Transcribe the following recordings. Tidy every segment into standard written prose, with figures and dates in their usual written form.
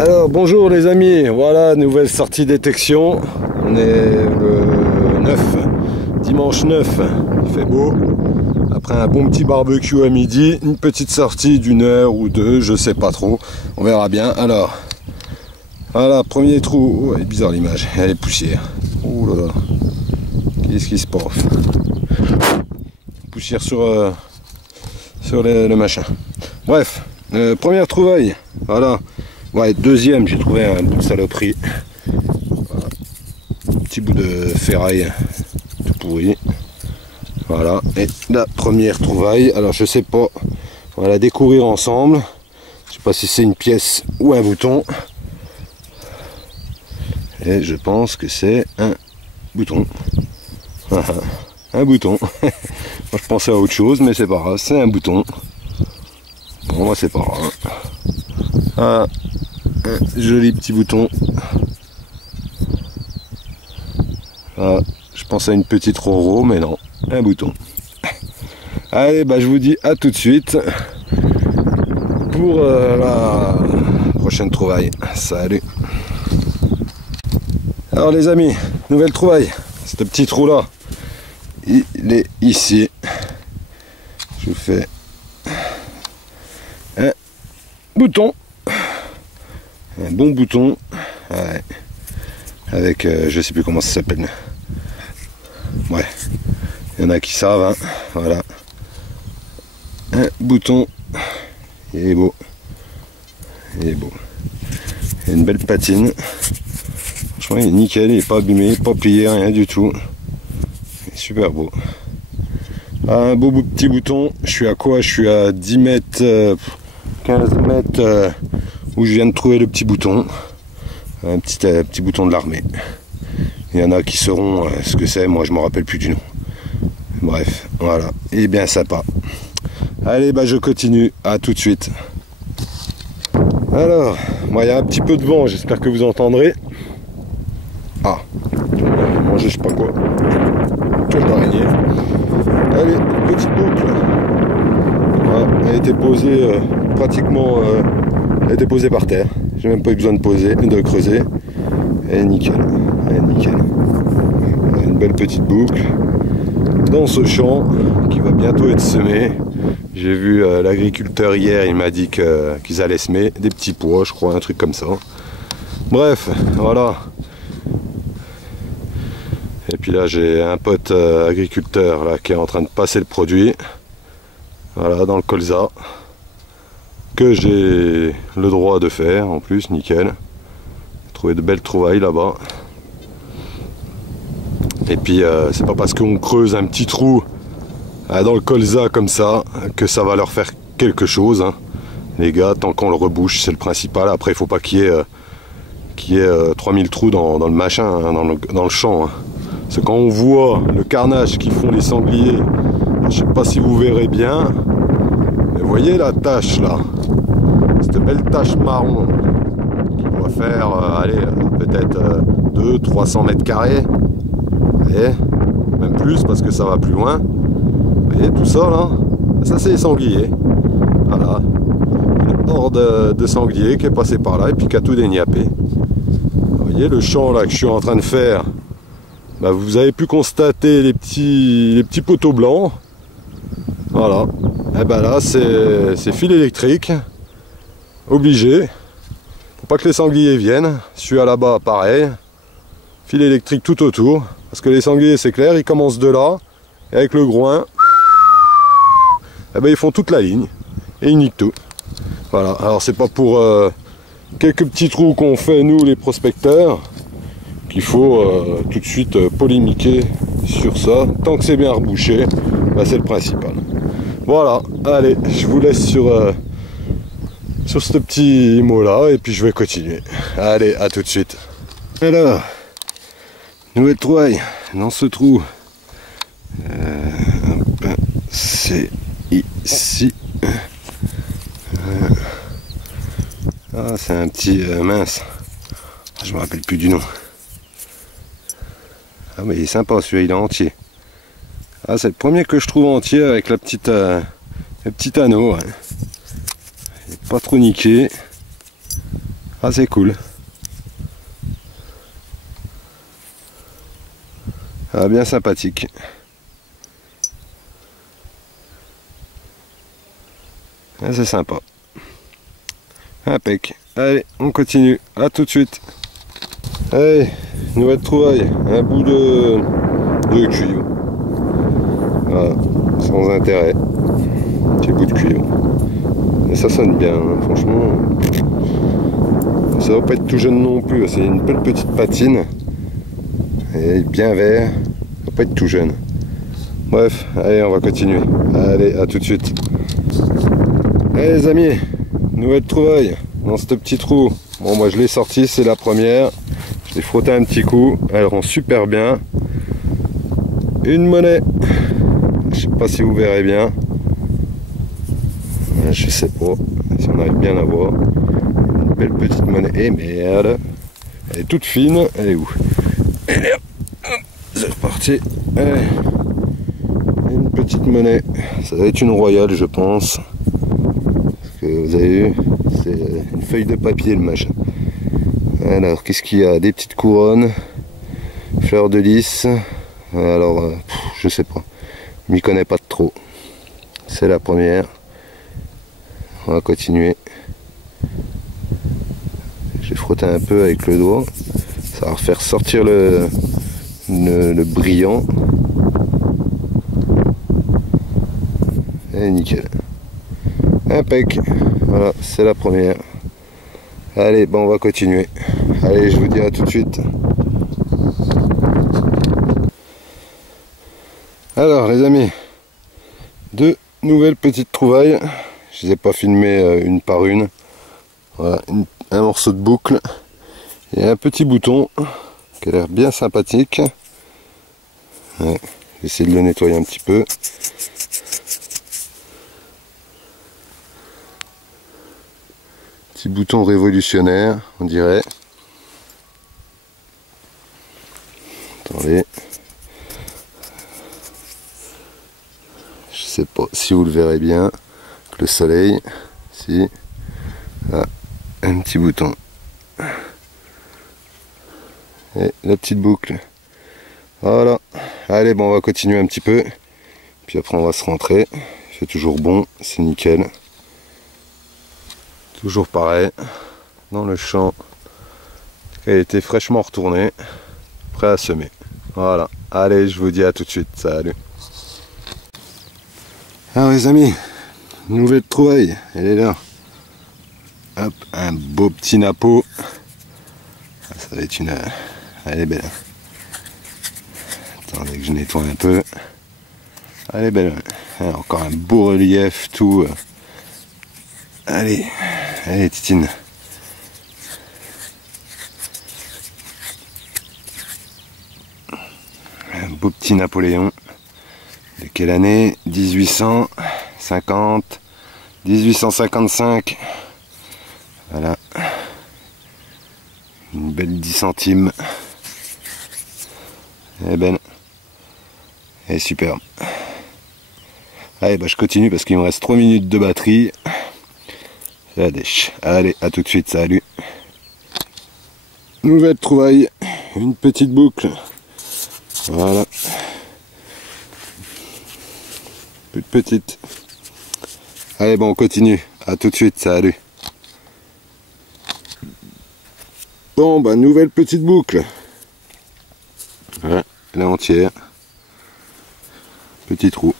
Alors bonjour les amis, voilà nouvelle sortie détection. On est le 9, dimanche 9, il fait beau. Après un bon petit barbecue à midi, une petite sortie d'une heure ou deux, je sais pas trop, on verra bien. Alors, voilà, premier trou. Oh, elle est bizarre l'image, elle est poussière. Oh là là, qu'est-ce qui se passe? Poussière sur le machin. Bref, première trouvaille, voilà. Ouais, deuxième, j'ai trouvé un bout de saloperie. Voilà. Petit bout de ferraille tout pourri. Voilà, et la première trouvaille, alors je sais pas, on va la découvrir ensemble. Je sais pas si c'est une pièce ou un bouton. Et je pense que c'est un bouton. Un bouton. Moi je pensais à autre chose, mais c'est pas grave, c'est un bouton. Bon, moi c'est pas grave. Ah, un joli petit bouton. Ah, je pensais à une petite roro, mais non, un bouton. Allez, bah je vous dis à tout de suite pour la prochaine trouvaille. Salut. Alors les amis, nouvelle trouvaille. Ce petit trou là, il est ici. Je vous fais un bouton. Un bon bouton. Ouais. Avec, je sais plus comment ça s'appelle. Ouais. Il y en a qui savent, hein. Voilà. Un bouton. Il est beau. Il est beau. Il y a une belle patine. Franchement, il est nickel, il n'est pas abîmé, pas plié, rien du tout. Il est super beau. Un beau petit bouton. Je suis à quoi? Je suis à 10 mètres, 15 mètres où je viens de trouver le petit bouton. Un petit bouton de l'armée. Il y en a qui sauront ce que c'est, moi je me rappelle plus du nom. Bref, voilà. Et bien sympa. Allez, bah je continue. À tout de suite. Alors, moi il y a un petit peu de vent, j'espère que vous entendrez. Ah, manger je sais pas quoi. Quelle d'araignée. Allez, petite boucle. Voilà, elle a été posée pratiquement. Elle a été posée par terre. J'ai même pas eu besoin de creuser. Elle est nickel. Elle est nickel. Une belle petite boucle. Dans ce champ qui va bientôt être semé. J'ai vu l'agriculteur hier, il m'a dit qu'ils allaient semer des petits pois, je crois, un truc comme ça. Bref, voilà. Et puis là, j'ai un pote agriculteur là, qui est en train de passer le produit. Voilà, dans le colza. Que j'ai le droit de faire, en plus, nickel. J'ai trouvé de belles trouvailles là-bas. Et puis, c'est pas parce qu'on creuse un petit trou dans le colza comme ça que ça va leur faire quelque chose, hein. Les gars, tant qu'on le rebouche, c'est le principal. Après, il faut pas qu'il y ait 3000 trous dans le machin, hein, dans le champ, hein. Parce que quand on voit le carnage qu'ils font les sangliers, je sais pas si vous verrez bien, mais vous voyez la tache là, cette belle tache marron qui doit faire, allez, peut-être 200-300 mètres carrés, vous voyez, même plus parce que ça va plus loin. Vous voyez tout ça là, ça c'est les sangliers. Voilà, une horde de sangliers qui est passée par là et puis qui a tout déniappé. Vous voyez le champ là que je suis en train de faire. Bah, vous avez pu constater les petits poteaux blancs. Voilà. Et ben là c'est fil électrique. Obligé. Faut pas que les sangliers viennent. Celui-là là-bas pareil. Fil électrique tout autour. Parce que les sangliers c'est clair, ils commencent de là. Et avec le groin, et ben ils font toute la ligne. Et ils niquent tout. Voilà. Alors c'est pas pour quelques petits trous qu'on fait nous les prospecteurs qu'il faut tout de suite polémiquer sur ça. Tant que c'est bien rebouché, bah, c'est le principal. Voilà, allez, je vous laisse sur ce petit mot là et puis je vais continuer. Allez, à tout de suite. Alors, nouvelle trouvaille dans ce trou. C'est ici. Ah, c'est un petit mince. Je me rappelle plus du nom. Ah mais il est sympa celui-là, il est entier. Ah c'est le premier que je trouve entier avec le petit anneau. Ouais. Il est pas trop niqué. Ah, c'est cool. Ah, bien sympathique. Ah, c'est sympa. Impec. Allez, on continue. À tout de suite. Allez, nouvelle trouvaille. Un bout de cuivre. Voilà, sans intérêt. Petit bout de cuivre. Et ça sonne bien, hein, franchement. Ça va pas être tout jeune non plus. C'est une belle petite patine. Et bien vert. Ça va pas être tout jeune. Bref, allez, on va continuer. Allez, à tout de suite. Allez les amis, nouvelle trouvaille dans ce petit trou. Bon, moi je l'ai sorti, c'est la première. Je l'ai frotté un petit coup, elle rend super bien. Une monnaie. Je sais pas si vous verrez bien. Je sais pas si on arrive bien à voir. Une belle petite monnaie. Et merde. Elle est toute fine. Elle est où? Elle est là. C'est reparti. Allez. Une petite monnaie. Ça va être une royale, je pense. Que vous avez vu, c'est une feuille de papier le machin. Alors qu'est-ce qu'il y a? Des petites couronnes, fleurs de lys. Alors je sais pas, je m'y connais pas trop. C'est la première. On va continuer. J'ai frotté un peu avec le doigt, ça va faire sortir le brillant. Et nickel. Impec. Voilà, c'est la première. Allez, bon, on va continuer. Allez, je vous dis à tout de suite. Alors, les amis, deux nouvelles petites trouvailles. Je les ai pas filmées une par une. Voilà, un morceau de boucle et un petit bouton qui a l'air bien sympathique. Ouais, j'essaie de le nettoyer un petit peu. Petit bouton révolutionnaire, on dirait. Attendez. Je sais pas si vous le verrez bien. Avec le soleil. Si. Ah, un petit bouton. Et la petite boucle. Voilà. Allez, bon, on va continuer un petit peu. Puis après, on va se rentrer. Il fait toujours bon, c'est nickel. Toujours pareil, dans le champ qui a été fraîchement retourné, prêt à semer. Voilà, allez, je vous dis à tout de suite, salut. Alors les amis, nouvelle trouvaille, elle est là. Hop, un beau petit napo. Ça va être une... Elle est belle. Attendez que je nettoie un peu. Elle est belle. Alors, encore un beau relief, tout... Allez, allez Titine. Un beau petit Napoléon. De quelle année? 1850, 1855. Voilà. Une belle 10 centimes. Elle est belle. Elle est superbe. Allez, bah je continue parce qu'il me reste 3 minutes de batterie. La dèche. Allez, à tout de suite, salut. Nouvelle trouvaille, une petite boucle. Voilà. Toute petite. Allez, bon, on continue. À tout de suite, salut. Bon, bah, nouvelle petite boucle. Voilà, la entière. Petit trou.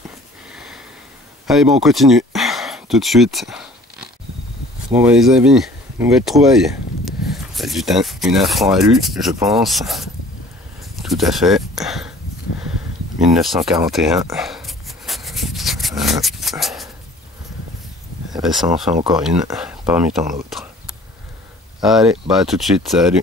Allez, bon, on continue. Tout de suite. Bon bah les amis, nouvelle trouvaille. Du thym, une infran alu, je pense. Tout à fait. 1941. Et ben ça en fait encore une, parmi tant d'autres. Allez, bah à tout de suite, salut.